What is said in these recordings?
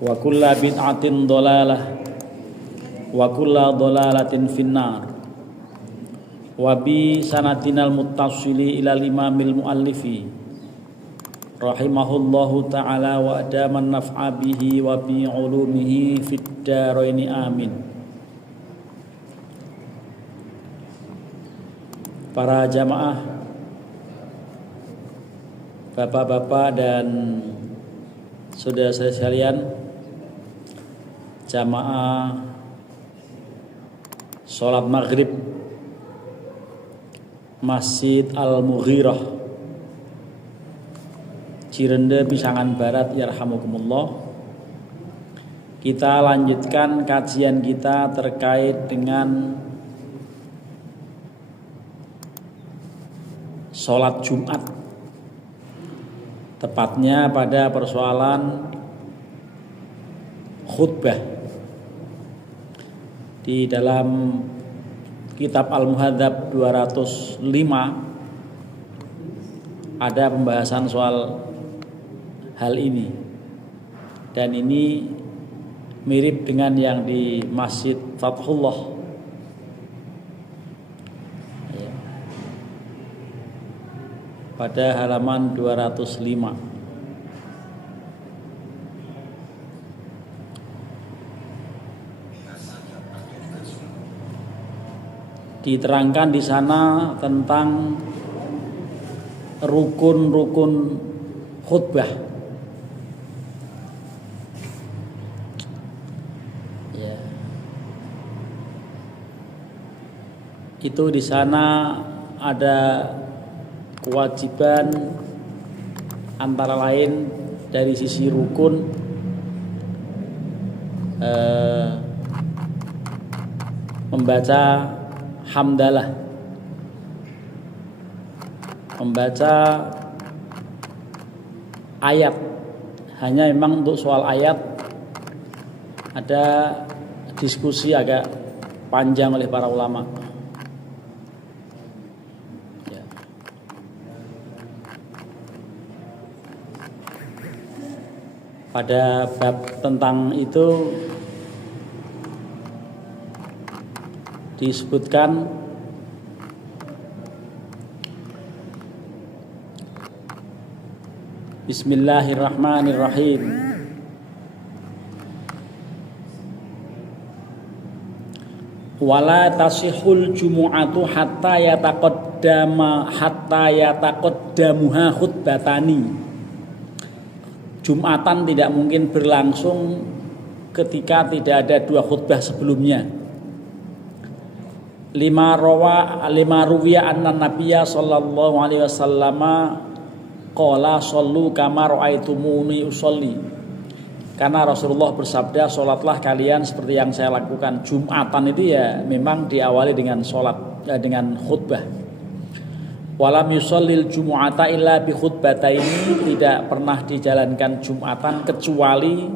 wa kulla bid'atin dhalalah wa kulla dhalalatin finnar. Wa bi sanadinal muttasili ilal imamil muallifi rahimahullahu ta'ala wa adaman naf'a bihi wa bi ulumihi fid dharaini amin. Para jamaah, bapak-bapak dan saudara-saudara sekalian, jamaah sholat maghrib Masjid Al-Mughirah Cirende Pisangan Barat, yarhamukumullah. Kita lanjutkan kajian kita terkait dengan sholat Jumat, tepatnya pada persoalan khutbah. Di dalam kitab Al-Muhadzab 205 ada pembahasan soal hal ini, dan ini mirip dengan yang di Masjid Fathullah ya, pada halaman 205. Diterangkan di sana tentang rukun-rukun khutbah. Ya. Itu di sana ada kewajiban antara lain dari sisi rukun membaca hamdalah, membaca ayat. Hanya memang untuk soal ayat ada diskusi agak panjang oleh para ulama ya. Pada bab tentang itu disebutkan Bismillahirrahmanirrahim. Wala tasihul jumu'atu hatta yataqaddamuha khutbatani. Jumatan tidak mungkin berlangsung ketika tidak ada dua khutbah sebelumnya. Lima ruwiya anna nabiyya sallallahu alaihi wasallam qala shallu kama ra'aitumuni usolli. Karena Rasulullah bersabda, sholatlah kalian seperti yang saya lakukan. Jumatan itu ya memang diawali dengan sholat, dengan khutbah. Walam yusallil jumu'ata illa bi khutbataini. Tidak pernah dijalankan Jumatan kecuali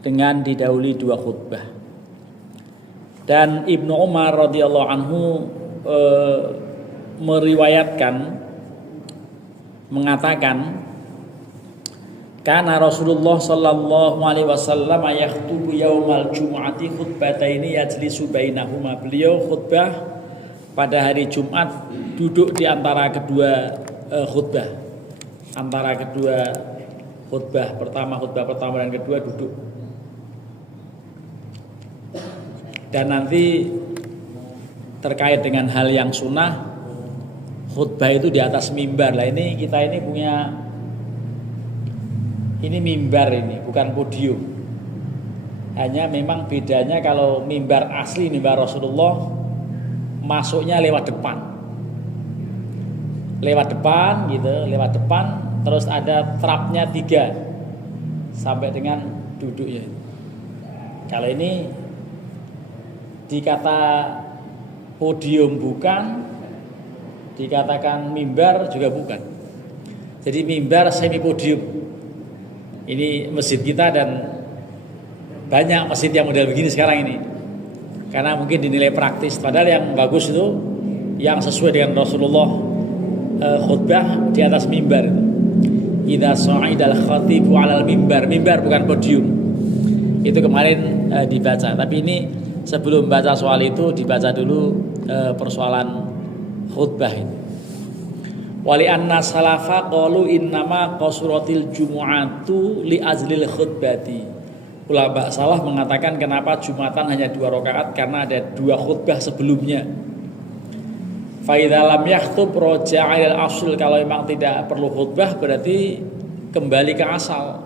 dengan didahului dua khutbah. Dan Ibnu Umar radhiyallahu anhu mengatakan, karena Rasulullah sallallahu alaihi wasallam yakhutubu yaumal jumu'ati khutbataini yajlisu bainahuma. Beliau khutbah pada hari Jumat duduk di antara kedua khutbah. Antara kedua khutbah pertama dan kedua duduk. Dan nanti terkait dengan hal yang sunnah, khutbah itu di atas mimbar. Lah ini kita ini punya mimbar, ini bukan podium. Hanya memang bedanya kalau mimbar asli, mimbar Rasulullah, masuknya lewat depan gitu, terus ada trapnya 3 sampai dengan duduknya. Kalau ini dikata podium bukan, dikatakan mimbar juga bukan. Jadi mimbar semi podium. Ini masjid kita dan banyak masjid yang model begini sekarang ini. Karena mungkin dinilai praktis. Padahal yang bagus itu yang sesuai dengan Rasulullah, khutbah di atas mimbar. Idza sa'idal khatibu 'alal mimbar. Mimbar bukan podium. Itu kemarin dibaca. Tapi ini sebelum baca soal itu dibaca dulu persoalan khutbah ini. Wali anna salafa qalu innama qasuratil jumu'atu li ajlil khutbati. Ulama salaf mengatakan kenapa Jumatan hanya 2 rakaat karena ada 2 khutbah sebelumnya. Fa idza lam yakhthub raja'a ilal asl, kalau memang tidak perlu khutbah berarti kembali ke asal.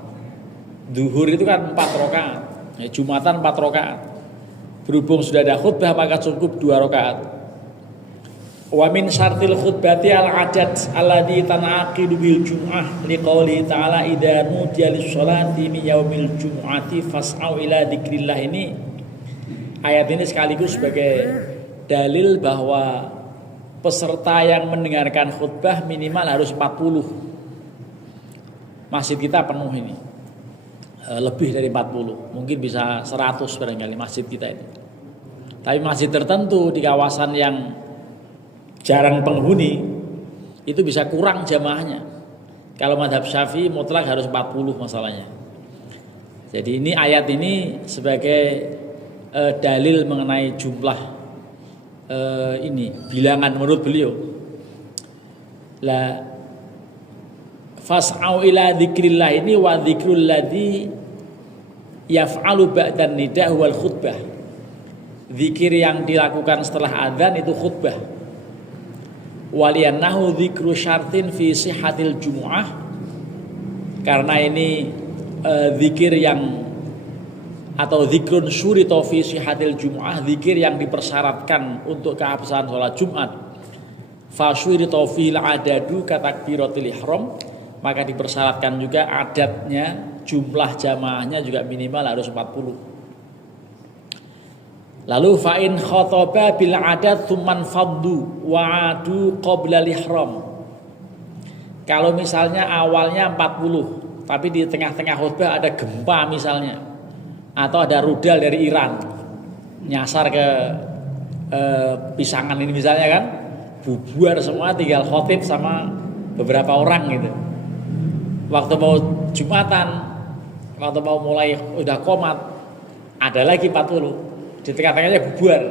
Zuhur itu kan 4 rakaat. Ya, Jumatan 4 rakaat. Berhubung sudah ada khutbah maka cukup 2 rakaat. Wa min syartil khutbati al-adad alladhi tanaqidu bil jum'ah liqauli ta'ala idza nudiya lis-sholati min yaumil jum'ati fas'au ila dzikrillah. Ini ayat ini sekaligus sebagai dalil bahwa peserta yang mendengarkan khutbah minimal harus 40. Masjid kita penuh ini. Lebih dari 40, mungkin bisa 100 barangkali masjid kita ini. Tapi masjid tertentu di kawasan yang jarang penghuni itu bisa kurang jamaahnya. Kalau mazhab Syafi'i mutlak harus 40 masalahnya. Jadi ini ayat ini sebagai dalil mengenai jumlah ini bilangan menurut beliau. La fas'au ila dzikrillah ini wa dzikrul ladzi yaf'alu ba'dan nida' wal khutbah. Zikir yang dilakukan setelah adzan itu khutbah. Waliannahu dzikru syartin fi sihhatil jumu'ah, karena ini zikir yang atau zikrun syurita fi sihhatil jumu'ah, zikir yang dipersyaratkan untuk keabsahan salat Jumat. Fa syurita fil adadu katakbiratil ihram, maka dipersyaratkan juga adatnya, jumlah jamaahnya juga minimal harus 40. Lalu fa'in khotoba bil adat tsumman faddu wa'adu qabla ihram. Kalau misalnya awalnya 40, tapi di tengah-tengah khutbah ada gempa misalnya, atau ada rudal dari Iran nyasar ke Pisangan ini misalnya kan, bubar semua, tinggal khotib sama beberapa orang gitu. Waktu mau Jumatan, waktu mau mulai udah qomat, ada lagi 40. Di tengah-tengahnya bubar,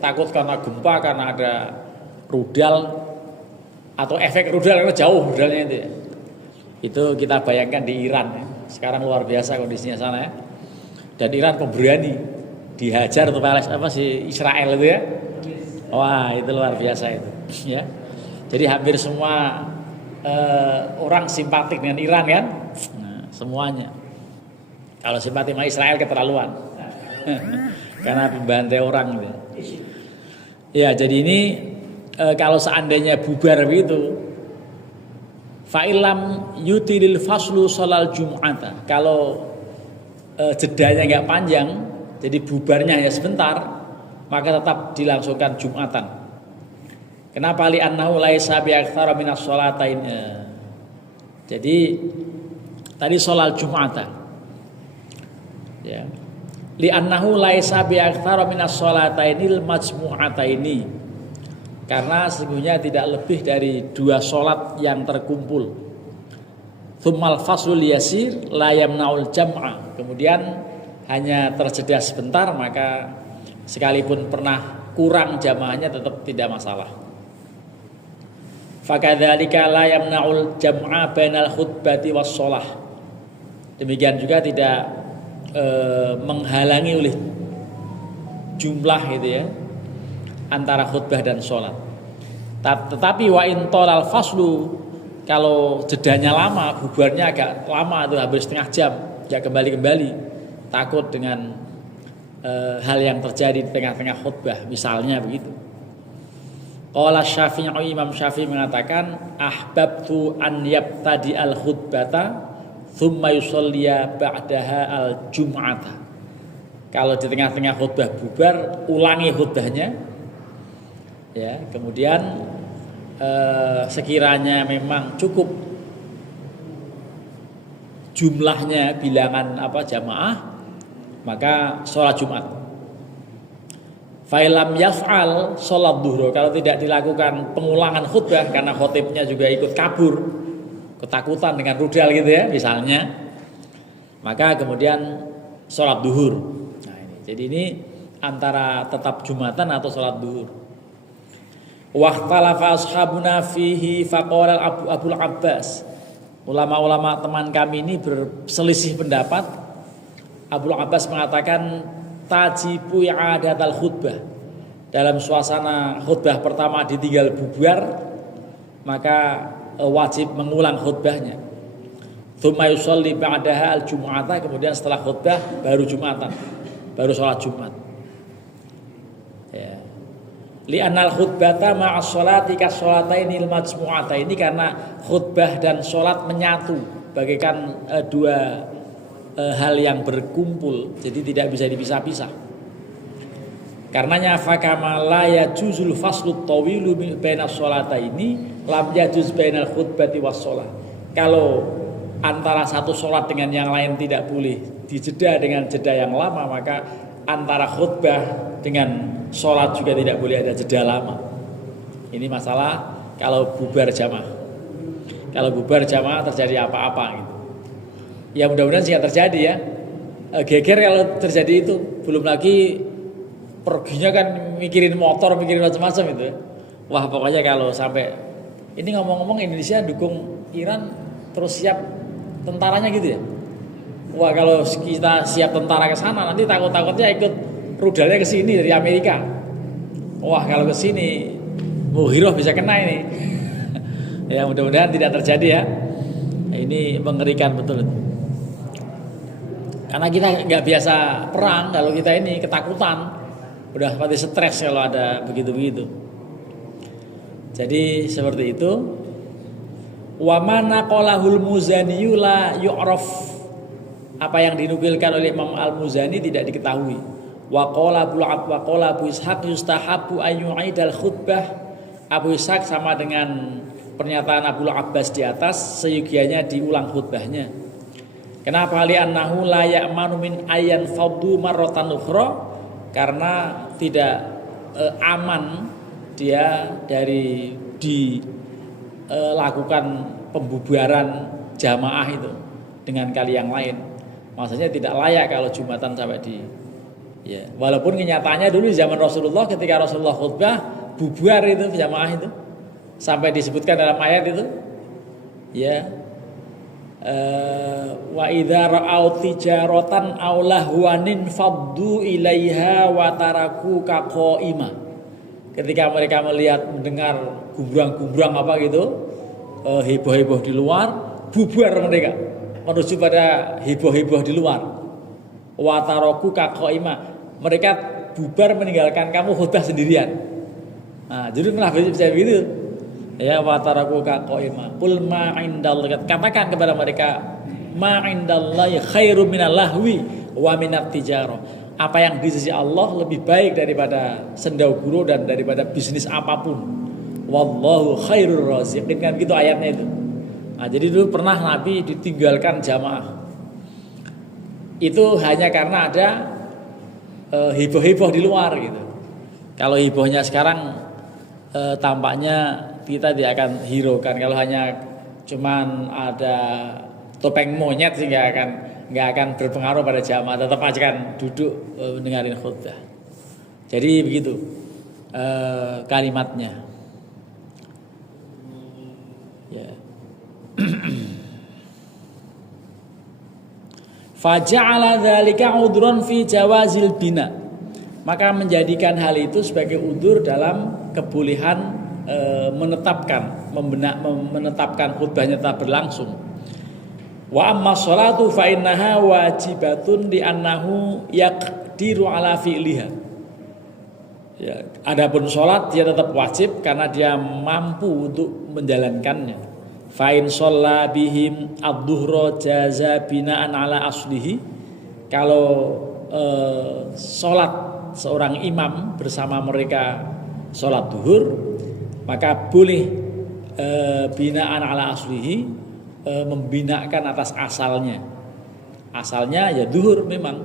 takut karena gempa, karena ada rudal atau efek rudal, karena jauh rudalnya itu ya. Itu kita bayangkan di Iran ya. Sekarang luar biasa kondisinya sana ya. Dan Iran pemberani, dihajar tuh Israel itu ya. Wah, itu luar biasa itu ya. Jadi hampir semua orang simpatik dengan Iran kan, nah, semuanya. Kalau simpati sama Israel keterlaluan. Karena pembantai orang gitu. Ya, jadi ini kalau seandainya bubar begitu, fa'ilam yutilil faslu sholal jum'ata, kalau jedanya nggak panjang, jadi bubarnya hanya sebentar, maka tetap dilangsungkan Jumatan. Kenapa? Li'annahu laisa bi'aktsara minas sholatain. Jadi tadi sholal Jum'ata. Ya. Li'annahu laisa bi'aktsara minas sholatainil majmu'ataini, karena sesungguhnya tidak lebih dari 2 sholat yang terkumpul. Tsummal faslul yasir la yamna'ul jam'a, kemudian hanya terjeda sebentar, maka sekalipun pernah kurang jamaahnya tetap tidak masalah. Fakadzalika la yamna'ul jam'a bainal khutbati was shalah, demikian juga tidak menghalangi oleh jumlah gitu ya antara khutbah dan sholat. Tetapi wa in tolal faslu, kalau jedanya lama, bubarnya agak lama itu hampir setengah jam, tidak kembali-kembali, takut dengan hal yang terjadi di tengah-tengah khutbah misalnya begitu. Qala Syafi'i, Imam Syafi'i mengatakan ahbabtu an yabtadi al khutbata tsumma yusalliya ba'daha al-jum'ata. Kalau di tengah-tengah khutbah bubar, ulangi khutbahnya. Ya, kemudian sekiranya memang cukup jumlahnya bilangan jamaah, maka sholat Jumat. Fa'ilam yaf'al sholat duhur, kalau tidak dilakukan pengulangan khutbah karena khotibnya juga ikut kabur, ketakutan dengan rudal gitu ya misalnya, maka kemudian sholat duhur. Nah ini, jadi ini antara tetap Jumatan atau sholat duhur. Waqtalafa ashabuna fihi faqala Abul Abbas. Ulama-ulama teman kami ini berselisih pendapat. Abul Abbas mengatakan tajibu i'adatul khutbah. Dalam suasana khutbah pertama ditinggal bubar, maka wajib mengulang khutbahnya. Tsumma yusalli ba'daha al-jum'ata, kemudian setelah khutbah baru Jumatan, baru sholat Jumat. Ya. Li'annal khutbata ma'as sholati kas-sholatainil majmu'ataini, karena khutbah dan sholat menyatu bagaikan dua hal yang berkumpul, jadi tidak bisa dipisah-pisah. Karenanya fakama la yajuzul faslut tawilu bainas sholataini lam yajuz bainal khutbati was sholat. Kalau antara satu sholat dengan yang lain tidak boleh dijeda dengan jeda yang lama, maka antara khutbah dengan sholat juga tidak boleh ada jeda lama. Ini masalah kalau bubar jamaah. Kalau bubar jamaah terjadi apa-apa gitu. Ya mudah-mudahan sih terjadi ya. Geger kalau terjadi itu, belum lagi perginya kan mikirin motor, mikirin macam-macam itu. Wah pokoknya kalau sampai ini ngomong-ngomong Indonesia dukung Iran terus siap tentaranya gitu ya. Wah kalau kita siap tentara ke sana nanti takut-takutnya ikut rudalnya ke sini dari Amerika. Wah kalau ke sini Muhiroh bisa kena ini. Ya mudah-mudahan tidak terjadi ya. Ini mengerikan betul. Karena kita nggak biasa perang, kalau kita ini ketakutan, udah pasti stres kalau ada begitu-begitu. Jadi seperti itu. Wa mana qalahul Muzani la yu'raf, apa yang dinukilkan oleh Imam Al-Muzani tidak diketahui. Wa qala Abu Ishaq yustahabu ayyu'idal khutbah. Abu Ishaq sama dengan pernyataan Abul Abbas di atas, seyogianya diulang khutbahnya. Kenapa? Li'annahu la ya'manu min ayyan faddu marratan ukhra, karena tidak aman dia dari dilakukan pembubaran jamaah itu dengan kali yang lain. Maksudnya tidak layak kalau Jumatan sampai di ya. Walaupun kenyataannya dulu di zaman Rasulullah, ketika Rasulullah khutbah bubar itu jamaah itu, sampai disebutkan dalam ayat itu ya, wa idza ra'au tijaratan aw lahwanin faddu ilaiha wa tarakuka qa'ima. Ketika mereka mendengar gumbrang-gumbrang apa gitu, heboh-heboh di luar, bubar mereka menuju pada heboh-heboh di luar. Wa tarakuka qa'ima, mereka bubar meninggalkan kamu khutbah sendirian. Nah, jadi kenapa bisa begitu? Ya wa tarakuka qa'ima. Qul ma indallahi, katakan kepada mereka, ma indallahi khairum minal lahwi wa minat tijarah. Apa yang di sisi Allah lebih baik daripada sendau-guru dan daripada bisnis apapun. Wallahu khairur raziqin, kan gitu ayatnya itu. Nah, jadi dulu pernah Nabi ditinggalkan jamaah. Itu hanya karena ada heboh-heboh di luar gitu. Kalau hebohnya sekarang tampaknya kita tidak akan hiraukan. Kalau hanya cuman ada topeng monyet sih nggak akan berpengaruh pada jamaah, tetap aja kan duduk mendengarin khutbah. Jadi begitu kalimatnya. Ya. Faja'ala dzalika udhran fi jawazil bina. Maka menjadikan hal itu sebagai udzur dalam kebolehan menetapkan khutbahnya tetap berlangsung. Wa amma sholatu fa innaha wajibatun li annahu yaqdiru ala fi'liha. Ya, adapun sholat dia tetap wajib karena dia mampu untuk menjalankannya. Fa in shalla bihim adh-dhuhra jaza binaan ala aslihi. Kalau sholat seorang imam bersama mereka sholat duhur, maka boleh binaan ala aslihi, membinakan atas asalnya. Asalnya ya duhur, memang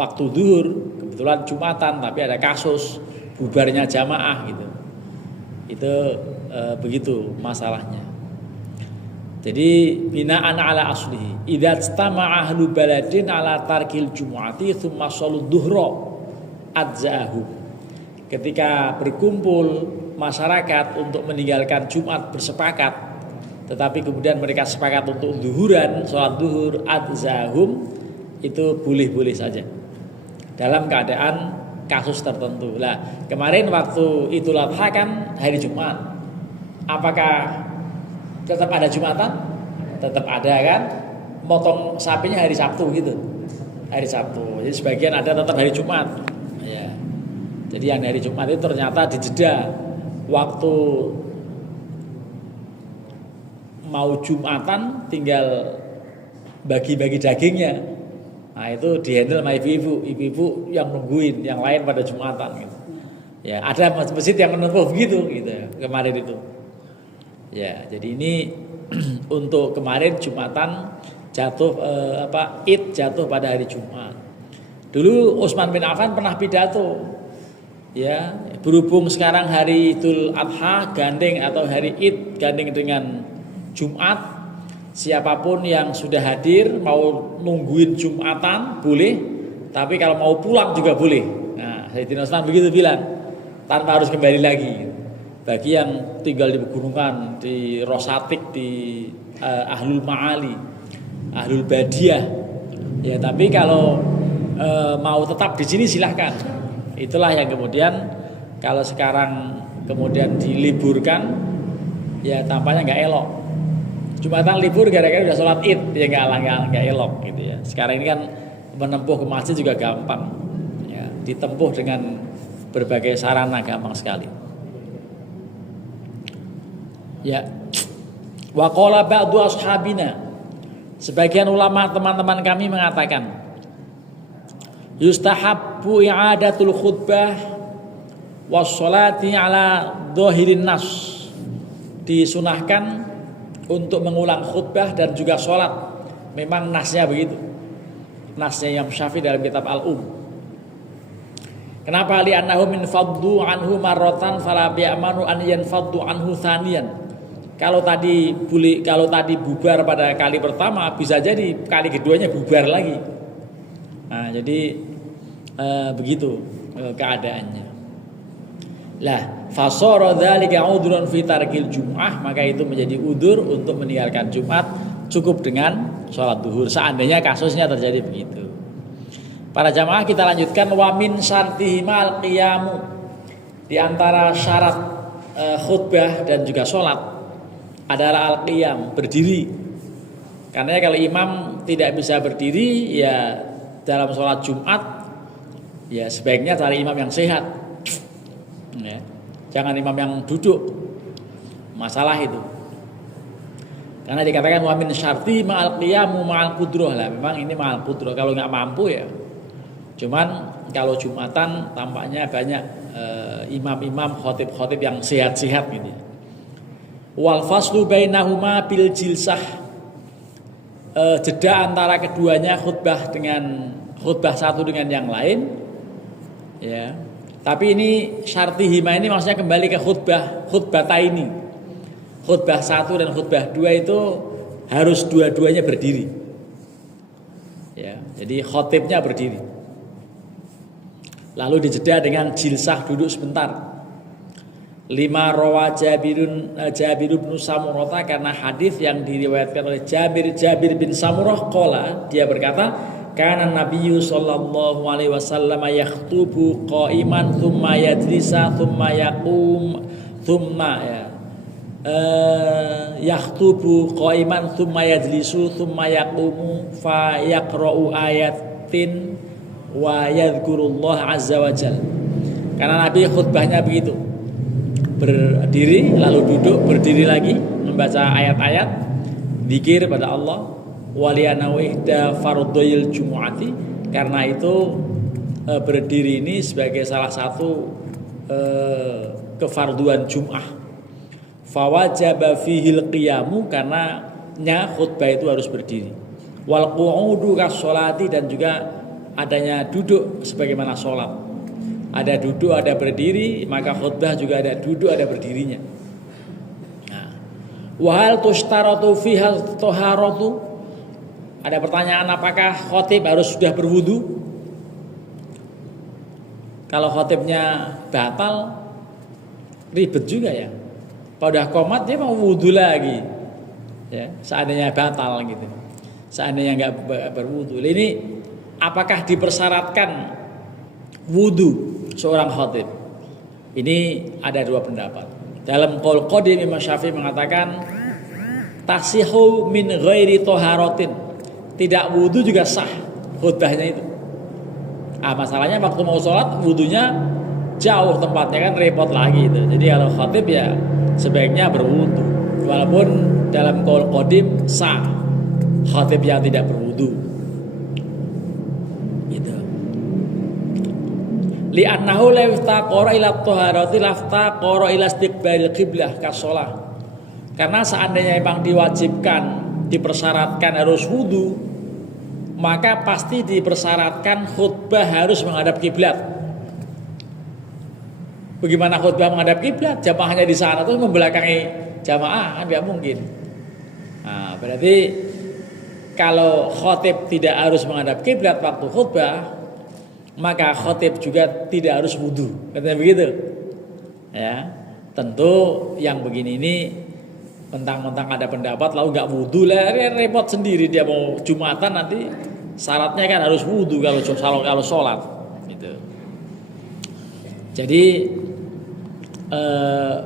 waktu duhur, kebetulan Jumatan, tapi ada kasus bubarnya jamaah gitu. Itu begitu masalahnya. Jadi binaan ala aslihi. Idza istama'a ahlu baladin ala tarkil jumu'ati tsumma shallu dhuhra adza'ahu. Ketika berkumpul masyarakat untuk meninggalkan Jumat bersepakat, tetapi kemudian mereka sepakat untuk zuhuran, sholat zuhur adza'ahum, itu boleh-boleh saja dalam keadaan kasus tertentu. Lah, kemarin waktu Idul Adha kan hari Jumat. Apakah tetap ada Jumatan? Tetap ada kan? Motong sapinya hari Sabtu gitu. Hari Sabtu. Jadi sebagian ada tetap hari Jumat. Ya. Jadi yang hari Jumat itu ternyata dijeda waktu mau Jumatan tinggal bagi-bagi dagingnya. Nah itu dihandle sama ibu-ibu yang nungguin, yang lain pada Jumatan gitu. Ya, ada masjid yang menempuh begitu gitu ya, kemarin itu. Ya, jadi ini untuk kemarin Jumatan jatuh Id jatuh pada hari Jumat. Dulu Utsman bin Affan pernah pidato. Ya, berhubung sekarang hari Idul Adha gandeng atau hari Id gandeng dengan Jumat, siapapun yang sudah hadir mau nungguin Jumatan boleh, tapi kalau mau pulang juga boleh. Nah, Sayyidina Utsman begitu bilang, tanpa harus kembali lagi. Bagi yang tinggal di pegunungan, di Rosatik, di Ahlul Ma'ali, Ahlul Badiah, ya tapi kalau mau tetap di sini silahkan. Itulah yang kemudian kalau sekarang kemudian diliburkan, ya tampaknya nggak elok. Jumatan libur gara-gara udah sholat Id, ya nggak elok gitu ya. Sekarang ini kan menempuh ke masjid juga gampang, ya, ditempuh dengan berbagai sarana gampang sekali. Ya, wa qala ba'du ashabina, sebagian ulama teman-teman kami mengatakan, yustahabbu i'adatul khutbah wassolati ala dhahirin nas, disunahkan untuk mengulang khutbah dan juga sholat. Memang nasnya begitu, nasnya Imam Syafi'i dalam kitab Al-Um. Kenapa? Li'annahu min faddu anhu marratan fala bi'amanu an yanfaddu anhu thaniyan. Kalau tadi bubar pada kali pertama, bisa jadi kali keduanya bubar lagi. Nah, jadi begitu keadaannya. Lah, fasara dzalika udhrun fi tarkil jum'ah, maka itu menjadi udzur untuk meninggalkan Jumat, cukup dengan sholat duhur seandainya kasusnya terjadi begitu. Para jamaah, kita lanjutkan, wa min syartihimal qiyamu, di antara syarat khutbah dan juga sholat adalah al-qiyam, berdiri. Karena kalau imam tidak bisa berdiri, ya dalam sholat Jumat, ya sebaiknya cari imam yang sehat, ya. Jangan imam yang duduk. Masalah itu. Karena dikatakan wa min syarti ma'al qiyamu ma'al qudrah. Lah memang ini ma'al qudrah, kalau nggak mampu ya. Cuman kalau Jumatan tampaknya banyak imam-imam khotib-khotib yang sehat-sehat gitu. Wal faslu bainahuma bil jilsah, jeda antara keduanya khutbah satu dengan yang lain, ya. Tapi ini syartihima ini maksudnya kembali ke khutbah taini. Khutbah satu dan khutbah dua itu harus dua-duanya berdiri, ya. Jadi khotibnya berdiri, lalu dijeda dengan jilsah, duduk sebentar. Lima rawa Jabir bin Samurah, karena hadis yang diriwayatkan oleh Jabir bin Samurah qala, dia berkata, kana Nabiyyu sallallahu alaihi wasallam yakhutubu qa'iman thumma yajlisa thumma yaqum thumma yakhutubu qa'iman thumma yajlisu thumma yaqumu fa yaqra'u ayatin wa yadhkurullah azza wa jalla. Karena Nabi khutbahnya begitu, berdiri lalu duduk, berdiri lagi membaca ayat-ayat zikir pada Allah, waliyana wihda fardhoil jumu'ati. Karena itu berdiri ini sebagai salah satu kefarduan Jum'ah. Fawajaba fihil qiyamu, karena khutbah itu harus berdiri. Wal qu'udu kas-sholati, dan juga adanya duduk sebagaimana sholat. Ada duduk, ada berdiri, maka khutbah juga ada duduk, ada berdirinya. Nah, Wa hal tushtaratu fiha taharatu? Ada pertanyaan, apakah khatib harus sudah berwudu? Kalau khatibnya batal, ribet juga ya. Kalau udah qomat dia mau wudu lagi. Ya, seandainya batal gitu. Seandainya nggak berwudu. Ini apakah dipersyaratkan wudu seorang khatib? Ini ada dua pendapat. Dalam qaul qadim Imam Syafi'i mengatakan tasihu min ghairi taharatin. Tidak wudu juga sah khutbahnya itu. Masalahnya waktu mau sholat wudunya jauh tempatnya kan repot lagi itu. Jadi kalau khatib ya sebaiknya berwudu. Walaupun dalam qaul qadim sah khatib yang tidak berwudu. Gitu. Li'annahu la yaftaqara ila taharati laftaqara ila istiqbalil qiblah kasolah. Karena seandainya memang diwajibkan, dipersyaratkan harus wudu, maka pasti dipersyaratkan khutbah harus menghadap kiblat. Bagaimana khutbah menghadap kiblat? Jamaahnya di sana terus membelakangi jamaah kan tidak mungkin. Nah, berarti kalau khatib tidak harus menghadap kiblat waktu khutbah, maka khatib juga tidak harus wudu. Katanya begitu. Ya, tentu yang begini ini mentang-mentang ada pendapat lalu nggak wudu lah, repot sendiri dia mau Jumatan nanti syaratnya kan harus wudu kalau sholat gitu. Jadi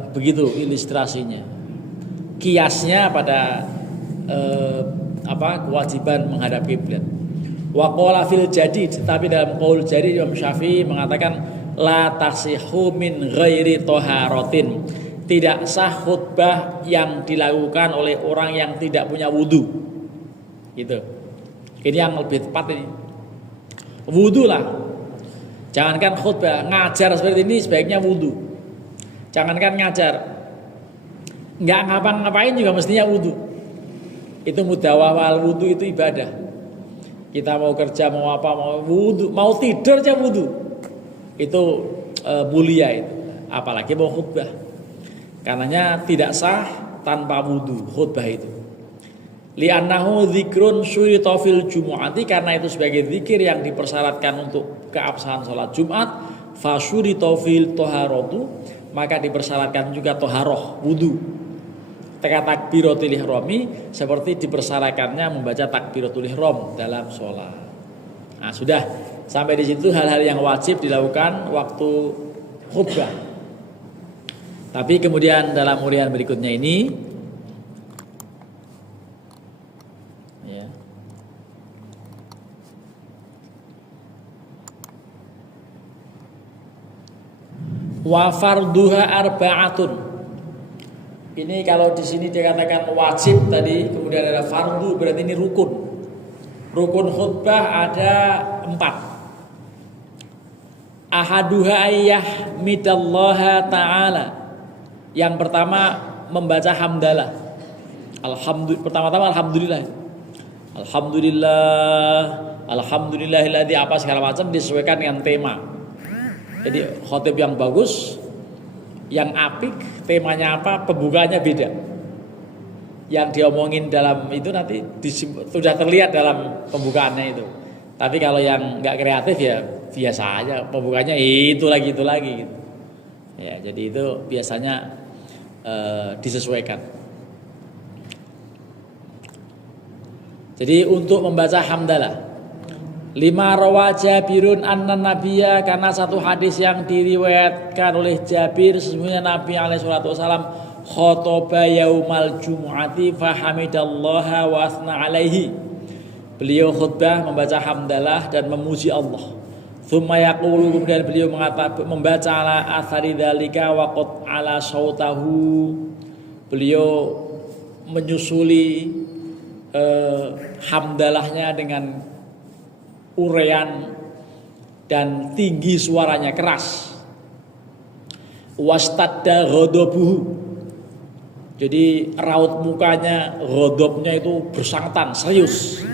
begitu ilustrasinya. Kiasnya pada kewajiban menghadap kiblat. Wa qala fil jadid, tapi dalam qaul jadid Imam Syafi'i mengatakan la tasihu min ghairi taharatin. Tidak sah khutbah yang dilakukan oleh orang yang tidak punya wudu. Gitu. Ini yang lebih tepat ini. Wudu lah. Jangankan khutbah, ngajar seperti ini sebaiknya wudu. Jangankan ngajar, nggak ngapa-ngapain juga mestinya wudu. Itu mudawawal wudu itu ibadah. Kita mau kerja, mau apa, mau wudu, mau tidur aja wudu. Itu mulia itu. Apalagi mau khutbah. Karenanya tidak sah tanpa wudu khutbah itu. Li'annahu dzikrun syurita fil jumu'ati, karena itu sebagai zikir yang dipersyaratkan untuk keabsahan salat Jumat, fa syurita fil taharatu, maka dipersyaratkan juga taharah wudu. Teka takbiratul ihrami seperti dipersyaratkannya membaca takbiratul ihram dalam sholat. Nah, sudah sampai di situ hal-hal yang wajib dilakukan waktu khutbah. Tapi kemudian dalam urian berikutnya ini ya, wa farduha arba'atun. Ini kalau di sini dikatakan wajib tadi, kemudian ada fardu, berarti ini rukun. Rukun khutbah ada 4. Ahaduha ayyahmidallaha ta'ala. Yang pertama membaca hamdalah. Pertama-tama alhamdulillah. Alhamdulillahilladzi apa segala macam disesuaikan dengan tema. Jadi khotib yang bagus, yang apik, temanya apa, pembukanya beda. Yang diomongin dalam itu nanti sudah terlihat dalam pembukaannya itu. Tapi kalau yang nggak kreatif ya biasa aja, pembukanya itu lagi gitu. Ya, jadi itu biasanya disesuaikan. Jadi untuk membaca hamdalah, 5 rawa Jabirun anna nabiyya, karena satu hadis yang diriwayatkan oleh Jabir sesungguhnya Nabi alaihi salatu wasallam khotobah yaumal jumu'ati fahamidallaha wa asna alaihi. Beliau khutbah membaca hamdalah dan memuji Allah. Tsumma yaqulu, kemudian beliau membaca ala athari dzalika wa qad ala sautahu. Beliau menyusuli hamdalahnya dengan urean dan tinggi suaranya keras. Wastadda ghadabuhu, jadi raut mukanya, ghadabnya itu bersangatan, serius.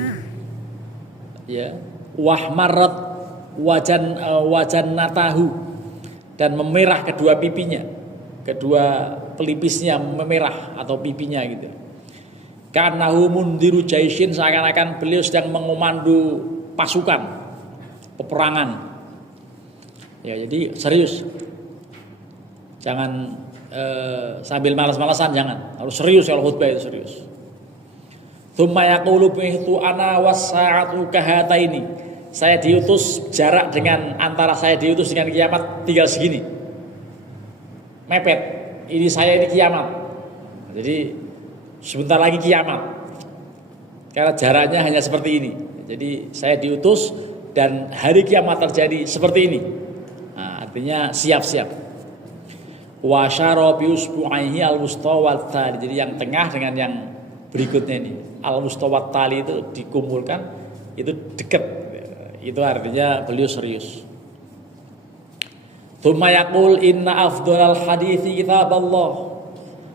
Ya, wahmarat wajan natahu, dan memerah kedua pipinya, kedua pelipisnya memerah atau pipinya gitu. Kanahu mundiru jaisin, seakan-akan beliau sedang mengomandu pasukan peperangan. Ya, jadi serius. Jangan sambil malas-malasan, jangan. Harus serius kalau khutbah itu serius. Tsumma yaqulu bi'tu ana was-sa'atu kahataini. Saya diutus, jarak dengan antara saya diutus dengan kiamat tinggal segini. Mepet. Ini saya, ini kiamat. Jadi sebentar lagi kiamat. Karena jaraknya hanya seperti ini. Jadi saya diutus dan hari kiamat terjadi seperti ini. Nah, artinya siap-siap. Wa syara bi usbu'aihi al-wusta wat tali. Jadi yang tengah dengan yang berikutnya ini. Al-wusta wat tali itu dikumpulkan, itu dekat. Itu artinya beliau serius. Tsumma yaqul inna afdhalal hadithi kitaballah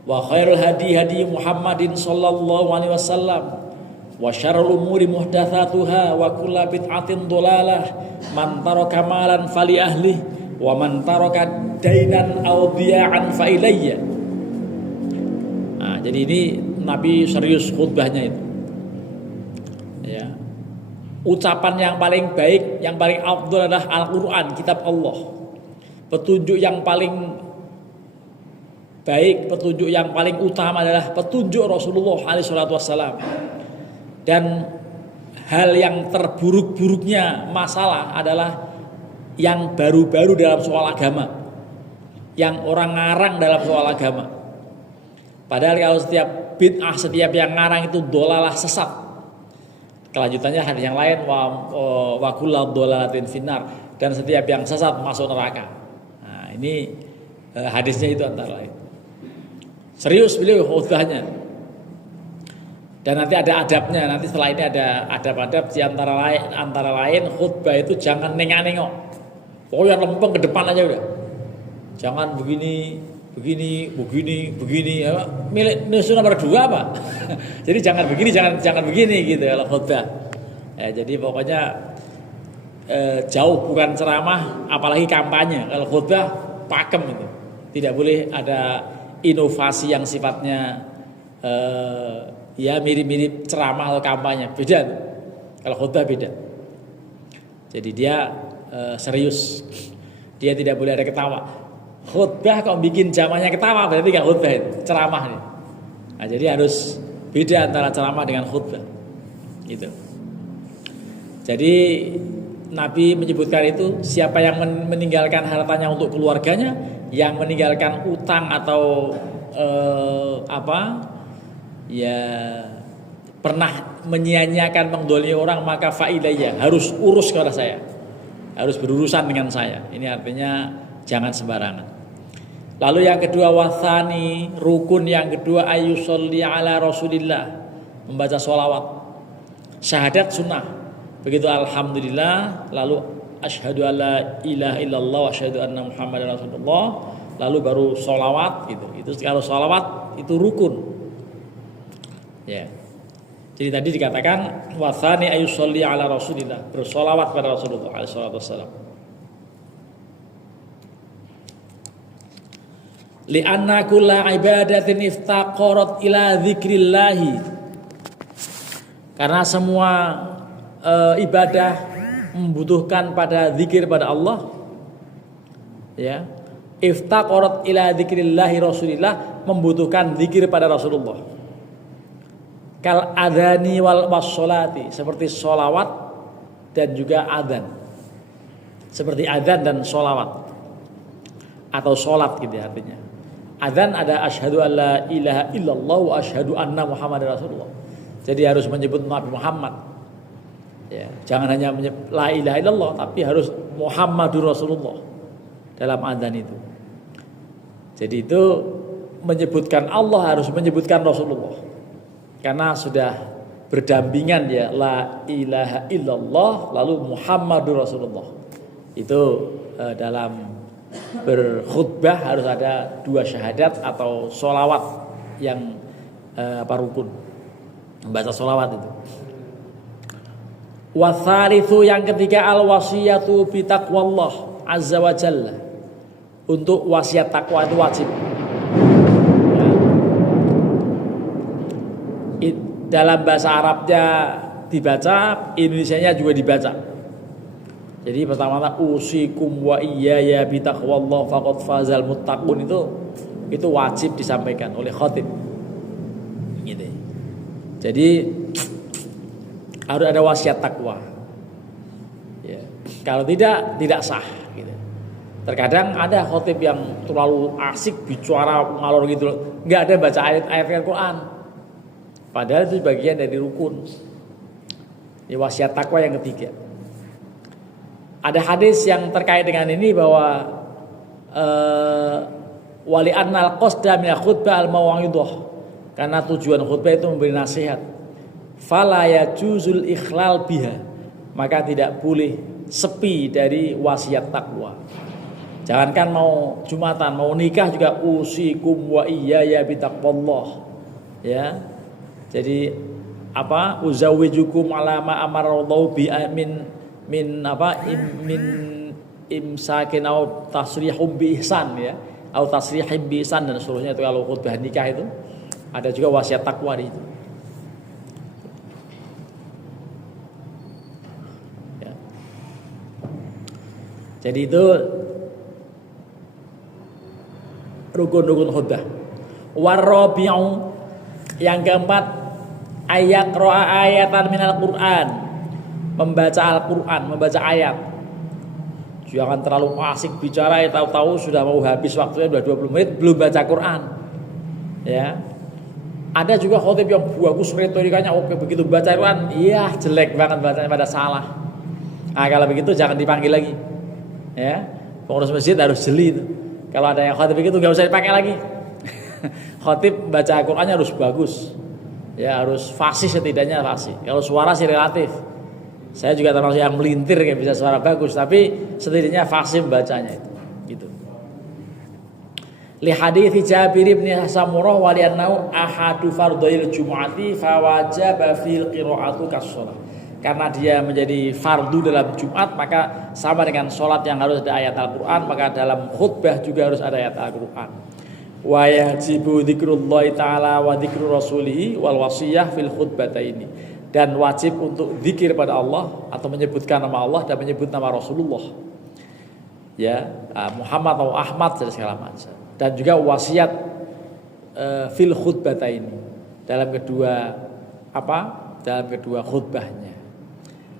wa khairul hadi hadi Muhammadin sallallahu alaihi wasallam wa syarrul umuri muhdatsatuha wa kullu bid'atin dhalalah man taraka malan fali ahli wa man taraka dainan aw dhiya'an fa ilayya. Nah, jadi ini Nabi serius khutbahnya itu. Ya. Ucapan yang paling baik, yang paling afdal adalah Al-Qur'an, kitab Allah. Petunjuk yang paling baik, petunjuk yang paling utama adalah petunjuk Rasulullah SAW. Dan hal yang terburuk-buruknya masalah adalah yang baru-baru dalam soal agama, yang orang ngarang dalam soal agama. Padahal kalau setiap bid'ah, setiap yang ngarang itu dolalah, sesat. Kelanjutannya hadis yang lain wa kullu dhalalatin finnar, dan setiap yang sesat masuk neraka. Ini hadisnya itu antara lain. Serius beliau khutbahnya. Dan nanti ada adabnya. Nanti setelah ini ada adab-adab di antara lain khutbah itu jangan nengok-nengok. Pokoknya lempeng ke depan aja udah. Jangan begini. Milik nusu nomor 2 apa? Jadi jangan begini, jangan begini gitu kalau khutbah. Ya, jadi pokoknya jauh bukan ceramah, apalagi kampanye. Kalau khutbah pakem itu, tidak boleh ada inovasi yang sifatnya ya mirip-mirip ceramah atau kampanye. Beda tuh. Kalau khutbah beda. Jadi dia serius, dia tidak boleh ada ketawa. Khutbah kok bikin jamaahnya ketawa, berarti gak khutbah itu, ceramah nih. Nah, jadi harus beda antara ceramah dengan khutbah gitu. Jadi Nabi menyebutkan itu, siapa yang meninggalkan hartanya untuk keluarganya, yang meninggalkan utang atau pernah menyia-nyiakan mendolimi orang, maka fa'ilayya, harus urus kepada saya, harus berurusan dengan saya. Ini artinya jangan sembarangan. Lalu yang kedua, wathani, rukun yang kedua, ayyusolli ala rasulillah, membaca sholawat. Syahadat sunnah. Begitu alhamdulillah, lalu asyhadu alla ilaha illallah wa asyhadu anna muhammadar rasulullah, lalu baru sholawat gitu. Itu kalau sholawat itu rukun. Ya. Jadi tadi dikatakan wathani ayyusolli ala rasulillah, bersolawat pada Rasulullah alaihi wasallam. Li'anna kulla ibadatin iftaqarat ila dzikrillahi, karena semua ibadah membutuhkan pada zikir pada Allah. Ya, iftaqarat ila dzikrillahi rasulillah, membutuhkan zikir pada Rasulullah. Kal adhani wal wassolati, seperti sholawat dan juga adzan. Seperti adzan dan sholawat atau sholat gitu ya artinya. Adzan ada asyhadu alla ilaha illallah wa asyhadu anna muhammadar rasulullah. Jadi harus menyebut Nabi Muhammad. Ya, jangan hanya menyebut la ilaha illallah, tapi harus Muhammadur Rasulullah dalam adzan itu. Jadi itu menyebutkan Allah harus menyebutkan Rasulullah. Karena sudah berdampingan ya, la ilaha illallah lalu Muhammadur Rasulullah. Itu dalam berkhutbah harus ada 2 syahadat atau sholawat yang rukun, membaca sholawat itu. Watsalitsu, yang ketiga, al wasiyatu bi taqwallah azza wa jalla, untuk wasiat takwa itu wajib. dalam bahasa Arabnya dibaca, Indonesianya juga dibaca. Jadi pertama-tama usikum wa iyaya bitaqwallah faqad fazal muttaqun itu wajib disampaikan oleh khatib. Gitu. Jadi harus ada wasiat takwa. Ya. Kalau tidak sah. Gitu. Terkadang ada khatib yang terlalu asik bicara ngalor gitu, nggak ada baca ayat-ayat Al-Quran. Padahal itu bagian dari rukun. Ini wasiat takwa yang ketiga. Ada hadis yang terkait dengan ini bahwa wali annal qasda min khutbah al-mau'idhah, karena tujuan khutbah itu memberi nasihat. Fala yajuzul ikhlal biha, maka tidak boleh sepi dari wasiat takwa. Jangankan mau Jumatan, mau nikah juga usikum wa iyaya bitaqwallah. Ya. Jadi apa? Uzawijukum ala ma amarallahu bi min imsakin atau tasrihum bi ihsan, ya, atau tasrihim bi ihsan dan seterusnya. Itu kalau khutbah nikah itu ada juga wasiat takwa di itu. Ya. Jadi itu rukun-rukun khutbah. Warabi'u, yang keempat, ayaqra'a ayatan minal Qur'an, membaca Al-Quran, membaca ayat. Jangan terlalu asik bicara, tahu-tahu sudah mau habis waktunya, sudah 20 menit belum baca Quran. Ya. Ada juga khotib yang bagus retorikanya, oke, begitu baca Quran, iya jelek banget bacanya, pada salah. Nah, kalau begitu jangan dipanggil lagi. Ya. Pengurus masjid harus jeli itu. Kalau ada yang khotib begitu nggak usah dipakai lagi. Khotib baca Qurannya harus bagus. Ya, harus fasih, setidaknya fasih. Kalau suara sih relatif. Saya juga termasuk yang melintir kayak bisa suara bagus, tapi setidaknya fasih bacanya itu. Gitu. Li hadits Jabir bin Samurah wa li'annahu ahadu fardhail jumu'ati fa wajaba fil qira'atu kas-shalah. Karena dia menjadi fardu dalam Jumat, maka sama dengan sholat yang harus ada ayat Al-Quran, maka dalam khutbah juga harus ada ayat Al-Quran. Wa yajibu dzikrullahi ta'ala wa dzikru rasulihi wal wasiyah fil khutbataini. Dan wajib untuk zikir pada Allah atau menyebutkan nama Allah dan menyebut nama Rasulullah. Ya, Muhammad atau Ahmad dan segala macam. Dan juga wasiat fil khutbataini, dalam kedua dalam kedua khutbahnya.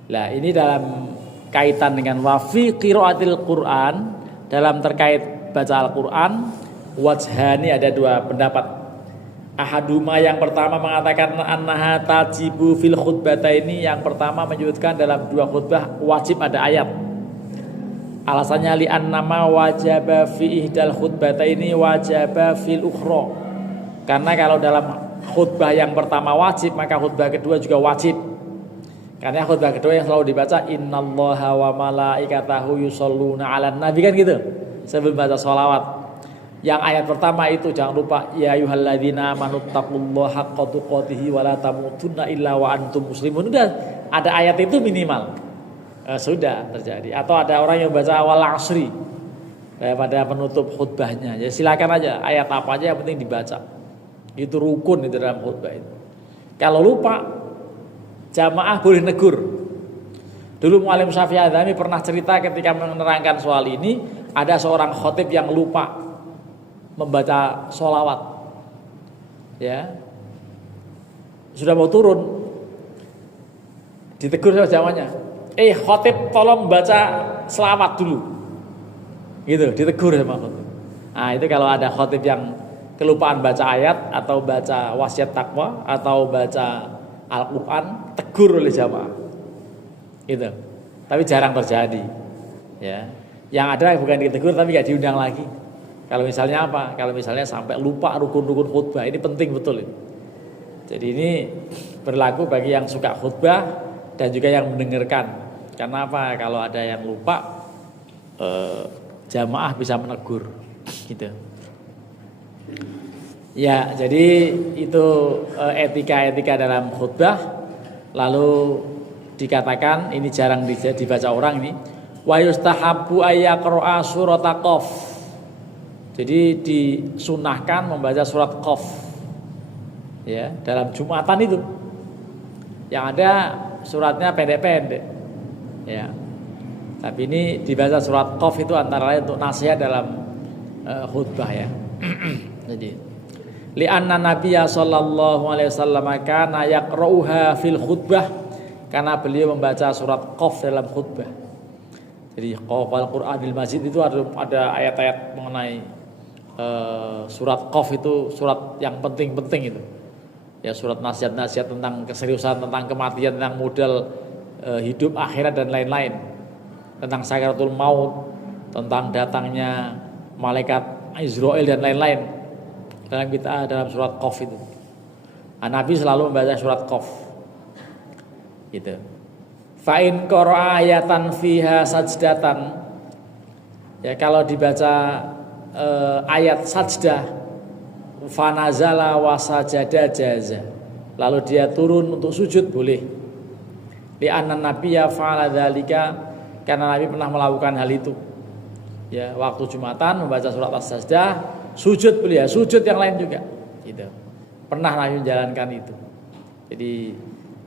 Nah, ini dalam kaitan dengan wafi qiraatil Quran, dalam terkait baca Al-Quran, wajhani, ada dua pendapat. Ahaduma, yang pertama mengatakan annaha tajibu fil khutbataini, yang pertama menyebutkan dalam dua khutbah wajib ada ayat. Alasannya li annama wajaba fi ihdal khutbataini wajaba fil ukhra. Karena kalau dalam khutbah yang pertama wajib, maka khutbah kedua juga wajib. Karena khutbah kedua yang selalu dibaca innallaha wa malaikatahu yusholluna 'alan nabi, kan gitu. Sebelum baca sholawat. Yang ayat pertama itu jangan lupa ya ayyuhalladzina amanu taqullaha haqqa tuqatih wa la tamutunna illa wa antum muslimun. Udah ada ayat itu minimal. Sudah terjadi. Atau ada orang yang baca awal asri pada penutup khutbahnya. Ya silakan aja, ayat apa aja yang penting dibaca. Itu rukun itu dalam khutbah itu. Kalau lupa, jamaah boleh negur. Dulu Mu'alim Syafi'i Adzami pernah cerita ketika menerangkan soal ini, ada seorang khotib yang lupa membaca sholawat. Ya. Sudah mau turun, ditegur sama jamaahnya. Khotib tolong baca selawat dulu. Gitu, ditegur sama khotib. Nah, itu kalau ada khotib yang kelupaan baca ayat atau baca wasiat takwa atau baca Al-Quran, tegur oleh jamaah. Gitu. Tapi jarang terjadi. Ya. Yang ada bukan ditegur tapi gak diundang lagi. Kalau misalnya apa? Kalau misalnya sampai lupa rukun-rukun khutbah, ini penting betul ini. Jadi ini berlaku bagi yang suka khutbah dan juga yang mendengarkan. Karena apa? Kalau ada yang lupa, jamaah bisa menegur, gitu. Ya, jadi itu etika-etika dalam khutbah. Lalu dikatakan ini jarang dibaca orang ini. Wa yustahabbu ayyaqra'a surat Qaf. Jadi disunahkan membaca surat Qaf. Ya, dalam Jumatan itu. Yang ada suratnya pendek-pendek. Ya. Tapi ini dibaca surat Qaf itu antara lain untuk nasihat dalam khutbah ya. Jadi li'anna nabiyya sallallahu alaihi wasallam kana yaqra'uha fil khutbah, karena beliau membaca surat Qaf dalam khutbah. Jadi Qaf al-Qur'anil Majid itu ada ayat-ayat mengenai surat Qaf itu surat yang penting-penting itu. Ya, surat nasihat-nasihat tentang keseriusan, tentang kematian, tentang modal hidup akhirat dan lain-lain. Tentang sakaratul maut, tentang datangnya malaikat Israel dan lain-lain. Dalam surat Qaf itu. Nabi selalu membaca surat Qaf. Gitu. Fa in qara'a ayatan fiha sajdatan. Ya, kalau dibaca ayat sajdah, fanazala wasajada jaza, lalu dia turun untuk sujud boleh. Li'anna nabiyya fa'ala dzalika, karena Nabi pernah melakukan hal itu. Ya, waktu Jumatan membaca surat As-Sajdah, sujud beliau, sujud yang lain juga. Gitu. Pernah Nabi menjalankan itu. Jadi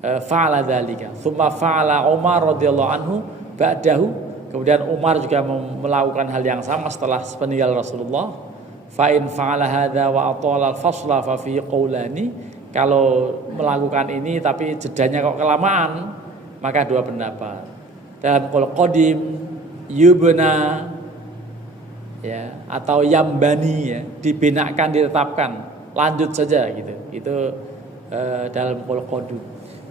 fa'ala dzalika. Tsumma fa'ala Umar radhiyallahu anhu ba'dahu. Kemudian Umar juga melakukan hal yang sama setelah peninggal Rasulullah. Fa in fa'ala hadza wa atala al-fasla fa fi qaulani. Kalau melakukan ini tapi jedanya kok kelamaan, maka dua pendapat. Dalam qaul qadim yubna ya, atau yambani ya, dibinakan, ditetapkan, lanjut saja gitu. Itu dalam qaul qadim.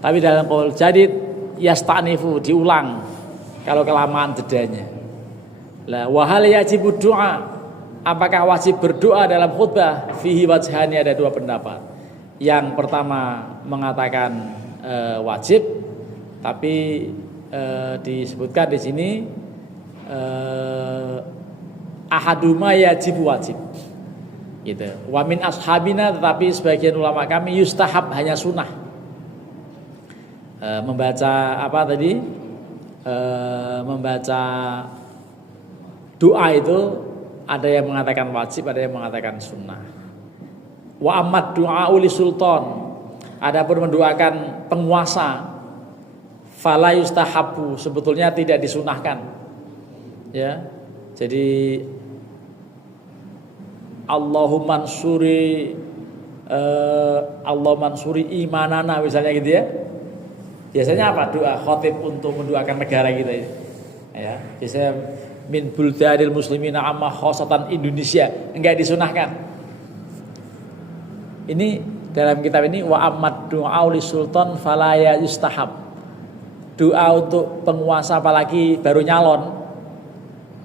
Tapi dalam qaul jadid yastanifu, diulang kalau kelamaan jedanya. La wa hal yajibu du'a, apakah wajib berdoa dalam khutbah? Fihi wajhani, ada dua pendapat. Yang pertama mengatakan wajib, tapi disebutkan di sini ahaduma yajib, wajib. Gitu. Wa min ashabina, tetapi sebagian ulama kami yustahab, hanya sunnah. Membaca apa tadi? Membaca doa itu ada yang mengatakan wajib, ada yang mengatakan sunnah. Wa amad du'a uli sultan, adapun mendoakan penguasa, fala yustahabu, sebetulnya tidak disunahkan. Ya. Jadi Allahumma mansuri imanana misalnya gitu ya. Biasanya apa? Doa khotib untuk mendoakan negara kita ini. Ya, biasanya min buldanil muslimina amma khosatan Indonesia, enggak disunahkan. Ini dalam kitab ini wa amad du'a li sultan fala yustahab. Doa untuk penguasa apalagi baru nyalon,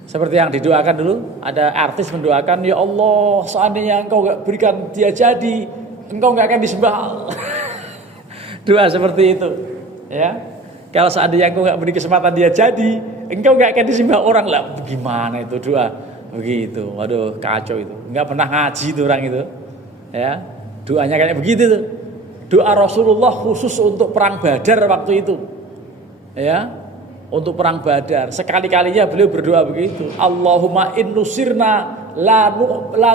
seperti yang didoakan dulu, ada artis mendoakan, ya Allah, seandainya engkau enggak berikan dia jadi, engkau enggak akan disembah. Doa seperti itu. Ya, kalau seandainya engkau enggak beri kesempatan dia jadi, engkau enggak akan disembah orang. Lah gimana itu doa begitu? Waduh, kacau itu. Enggak pernah ngaji itu orang itu. Ya, doanya kayak begitu tuh. Doa Rasulullah khusus untuk perang Badar waktu itu. Ya, untuk perang Badar. Sekali-kalinya beliau berdoa begitu. Allahumma innusirna la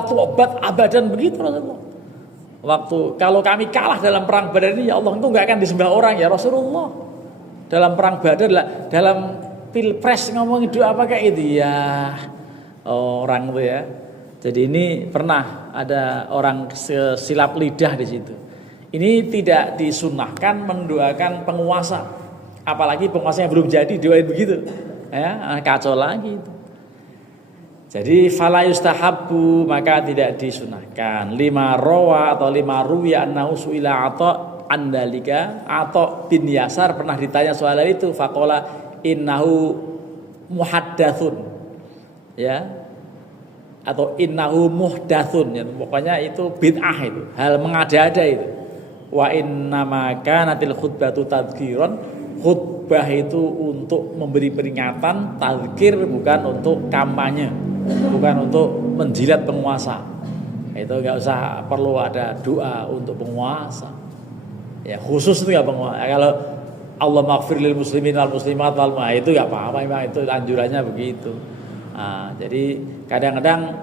tu'bad abadan, begitu Rasulullah. Waktu kalau kami kalah dalam perang Badar ini, ya Allah, engkau enggak akan disembah orang ya Rasulullah. Dalam perang Badar lah, dalam pilpres ngomongin doa apa kayak itu ya orang itu ya. Jadi ini pernah ada orang silap lidah di situ. Ini tidak disunahkan mendoakan penguasa, apalagi penguasa yang belum jadi doain begitu. Ya, kacau lagi itu. Jadi fala yustahabbu, maka tidak disunahkan. Lima rawa atau lima ruwiya annahu su'ila Atha andalika. Atha bin Yasar pernah ditanya soal itu, faqala innahu muhaddatsun. Ya. Atau innahu muhdatsun, ya, pokoknya itu bid'ah, itu hal mengada-ada itu. Wa innama kanatil khutbatu tadhkiran, khutbah itu untuk memberi peringatan, tadzkir bukan untuk kampanye, bukan untuk menjilat penguasa. Itu enggak usah perlu ada doa untuk penguasa. Ya, khusus itu enggak penguasa. Kalau Allah maghfir lil muslimin wal muslimat wal itu enggak apa-apa, memang itu anjurannya begitu. Nah, jadi kadang-kadang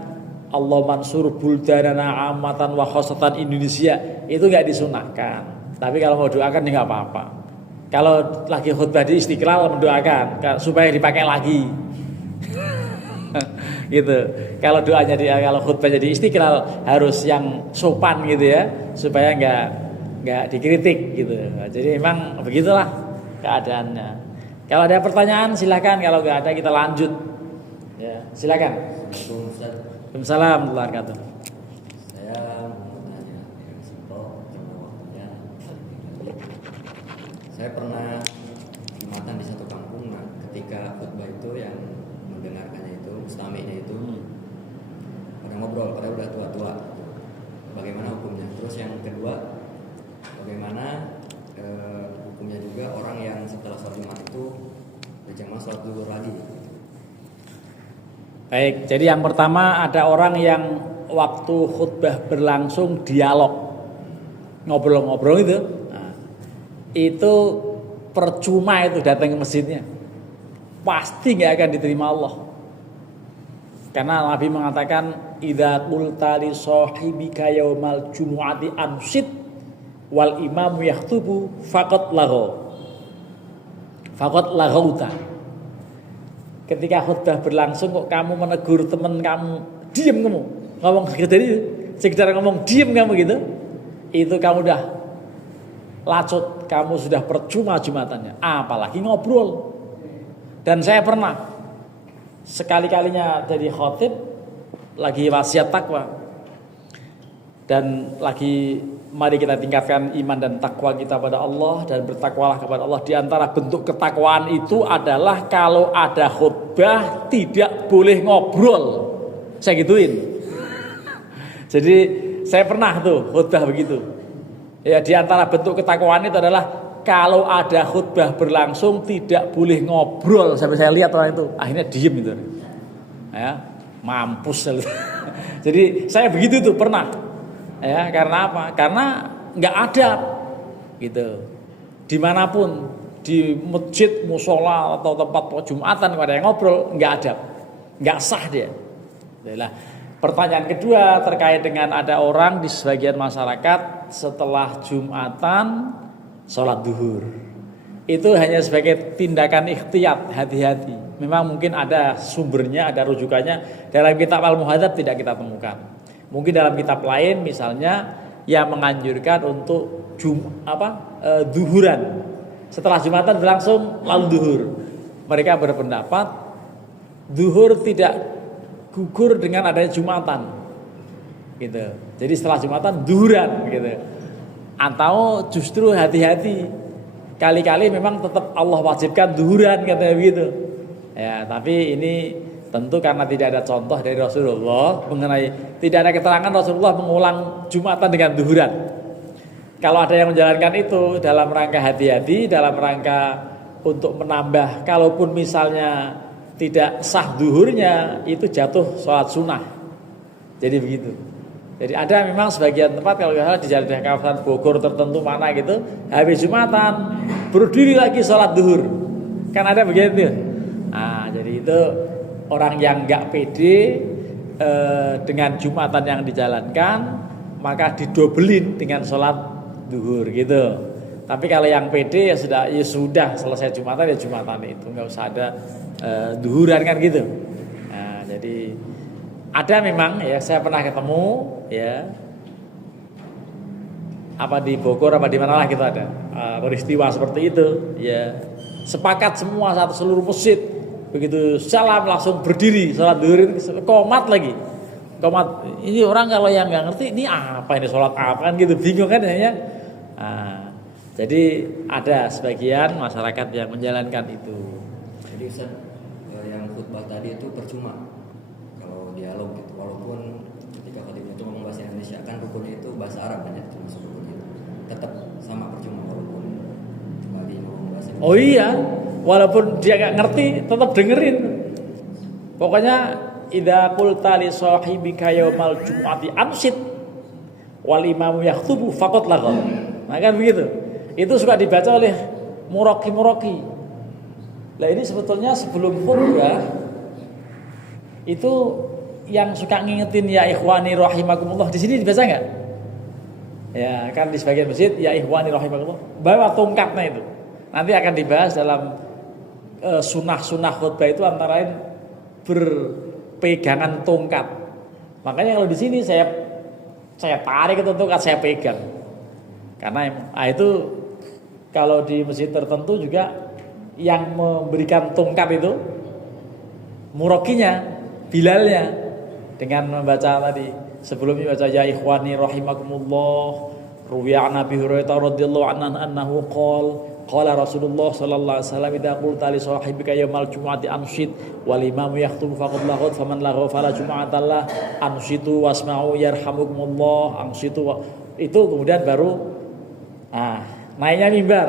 Allah mansur buldanana amatan wa khosatan Indonesia, itu nggak disunahkan. Tapi kalau mau doakan ya nggak apa-apa. Kalau lagi khutbah di Istiqlal mendoakan supaya dipakai lagi. Gitu. Kalau doanya kalau khutbahnya di Istiqlal harus yang sopan gitu ya, supaya nggak dikritik gitu. Jadi memang begitulah keadaannya. Kalau ada pertanyaan silakan, kalau nggak ada kita lanjut. Ya, silakan. Waalaikumsalam warahmatullahi wabarakatuh. Saya mau tanya yang simpel karena waktunya. Saya pernah jumatan di satu kampung. Nah, ketika khutbah itu yang mendengarkannya itu mustami'nya itu pada ngobrol, pada udah tua-tua. Bagaimana hukumnya? Terus yang kedua, bagaimana hukumnya juga orang yang setelah sholat Jumat itu berjamaah sholat zuhur lagi? Baik, jadi yang pertama ada orang yang waktu khutbah berlangsung dialog, ngobrol-ngobrol itu, nah, itu percuma itu datang ke masjidnya, pasti nggak akan diterima Allah. Karena Nabi mengatakan, idza qulta li sahibika yaumal jumu'ati ansit wal imamu yakhutubu faqad laghauta. Ketika khutbah berlangsung kok kamu menegur teman kamu, diam kamu, ngomong sekedar ngomong diam kamu gitu, itu kamu udah lacut, kamu sudah percuma jumatannya, apalagi ngobrol. Dan saya pernah sekali-kalinya jadi khotib lagi wasiat takwa dan lagi mari kita tingkatkan iman dan takwa kita pada Allah dan bertakwalah kepada Allah. Di antara bentuk ketakwaan itu adalah kalau ada khutbah tidak boleh ngobrol. Saya gituin. Jadi saya pernah tuh khutbah begitu. Ya, di antara bentuk ketakwaan itu adalah kalau ada khutbah berlangsung tidak boleh ngobrol. Sampai saya lihat orang itu akhirnya diem itu. Ya, mampus. Jadi saya begitu tuh pernah. Ya, karena apa? Karena nggak ada gitu. Dimanapun, di masjid, musola atau tempat jumatan kalau ada yang ngobrol, nggak ada, nggak sah dia. Itulah. Pertanyaan kedua terkait dengan ada orang di sebagian masyarakat setelah jumatan sholat duhur. Itu hanya sebagai tindakan ikhtiyat, hati-hati. Memang mungkin ada sumbernya, ada rujukannya. Dalam kitab Al-Muhadzab tidak kita temukan. Mungkin dalam kitab lain misalnya yang menganjurkan untuk duhuran. Setelah jumatan berlangsung lalu duhur. Mereka berpendapat duhur tidak gugur dengan adanya jumatan. Gitu. Jadi setelah jumatan duhuran gitu. Atau justru hati-hati. Kali-kali memang tetap Allah wajibkan duhuran katanya begitu. Ya, tapi ini tentu karena tidak ada contoh dari Rasulullah mengenai, tidak ada keterangan Rasulullah mengulang jumatan dengan duhuran. Kalau ada yang menjalankan itu dalam rangka hati-hati, dalam rangka untuk menambah, kalaupun misalnya tidak sah duhurnya, itu jatuh sholat sunnah. Jadi begitu. Jadi ada memang sebagian tempat kalau di jalan kawasan Bogor tertentu mana gitu, habis jumatan berdiri lagi sholat duhur. Kan ada begitu. Nah, jadi itu orang yang nggak pede dengan jumatan yang dijalankan, maka didobelin dengan sholat duhur gitu. Tapi kalau yang pede ya sudah selesai jumatan ya jumatan itu, nggak usah ada duhuran kan gitu. Nah, jadi ada memang ya, saya pernah ketemu ya, apa di Bogor apa di mana lah gitu ada peristiwa seperti itu ya, sepakat semua seluruh masjid. Begitu salam langsung berdiri sholat duhur, komat lagi. Komat. Ini orang kalau yang nggak ngerti ini apa ini sholat apa kan gitu, bingung kan ya. Nah, jadi ada sebagian masyarakat yang menjalankan itu. Jadi Ustaz, yang khutbah tadi itu percuma kalau dialog gitu, walaupun ketika khutbah itu ngomong bahasa Indonesia kan rukunnya itu bahasa Arab kan ya, termasuk rukunnya tetap sama percuma walaupun lagi ngomong bahasa Indonesia. Oh iya. Walaupun dia gak ngerti, tetap dengerin. Pokoknya idza qulta li sahibika yaumal jumu'ati ansit wal imamu yakhutubu faqad laghaw. Nah kan begitu. Itu suka dibaca oleh muraqi-muraqi. Lah ini sebetulnya sebelum khutbah itu yang suka ngingetin ya ikhwani rahimakumullah di sini dibaca enggak? Ya, kan di sebagian masjid ya ikhwani rahimakumullah bawa tongkatnya itu. Nanti akan dibahas dalam sunah-sunah khutbah itu antara lain berpegangan tongkat. Makanya kalau di sini saya tarik itu tongkat, saya pegang. Karena itu kalau di masjid tertentu juga yang memberikan tongkat itu murokinya, bilalnya, dengan membaca tadi sebelumnya baca ya ikhwani rahimakumullah, ruwiya an Abi Hurairah radhiyallahu anhu qala Rasulullah sallallahu alaihi wasallam idza qulta li sahibika yaumal jumu'ati anshid wal imamu yakhthubu faqad laghut faman laghaw fala jumu'atallah anshitu wasma'u yarhamukumullah anshitu. Itu kemudian baru naiknya mimbar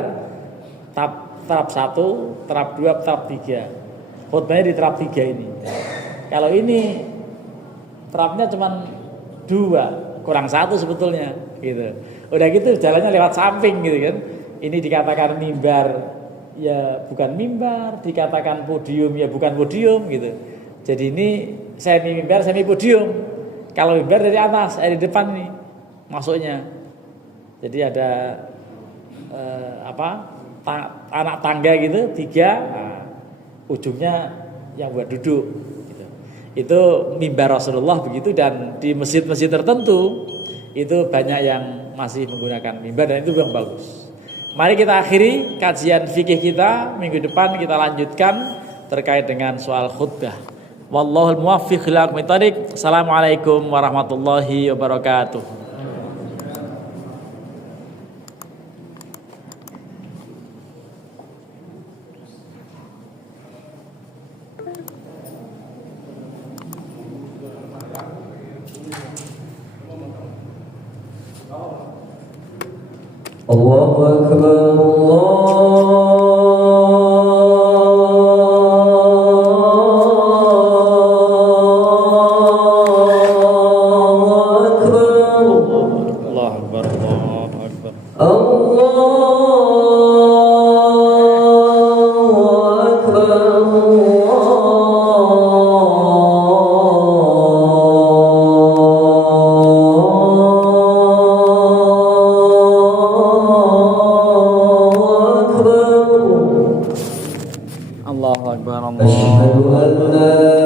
tahap 1, tahap 2, tahap 3. Khutbahnya di tahap 3 ini. Kalau ini terapnya cuma 2, kurang 1 sebetulnya gitu. Udah gitu jalannya lewat samping gitu kan. Ini dikatakan mimbar ya bukan mimbar, dikatakan podium ya bukan podium gitu. Jadi ini semi mimbar, semi podium. Kalau mimbar dari atas, dari depan nih masuknya. Jadi ada anak tangga gitu 3, ujungnya yang buat duduk gitu. Itu mimbar Rasulullah begitu, dan di masjid-masjid tertentu itu banyak yang masih menggunakan mimbar dan itu yang bagus. Mari kita akhiri kajian fikih kita, minggu depan kita lanjutkan terkait dengan soal khutbah. Wallahul muwaffiq ila aqwamit thoriq. Assalamualaikum warahmatullahi wabarakatuh. Allahu Akbar, Allahu Akbar. Asyhadu an la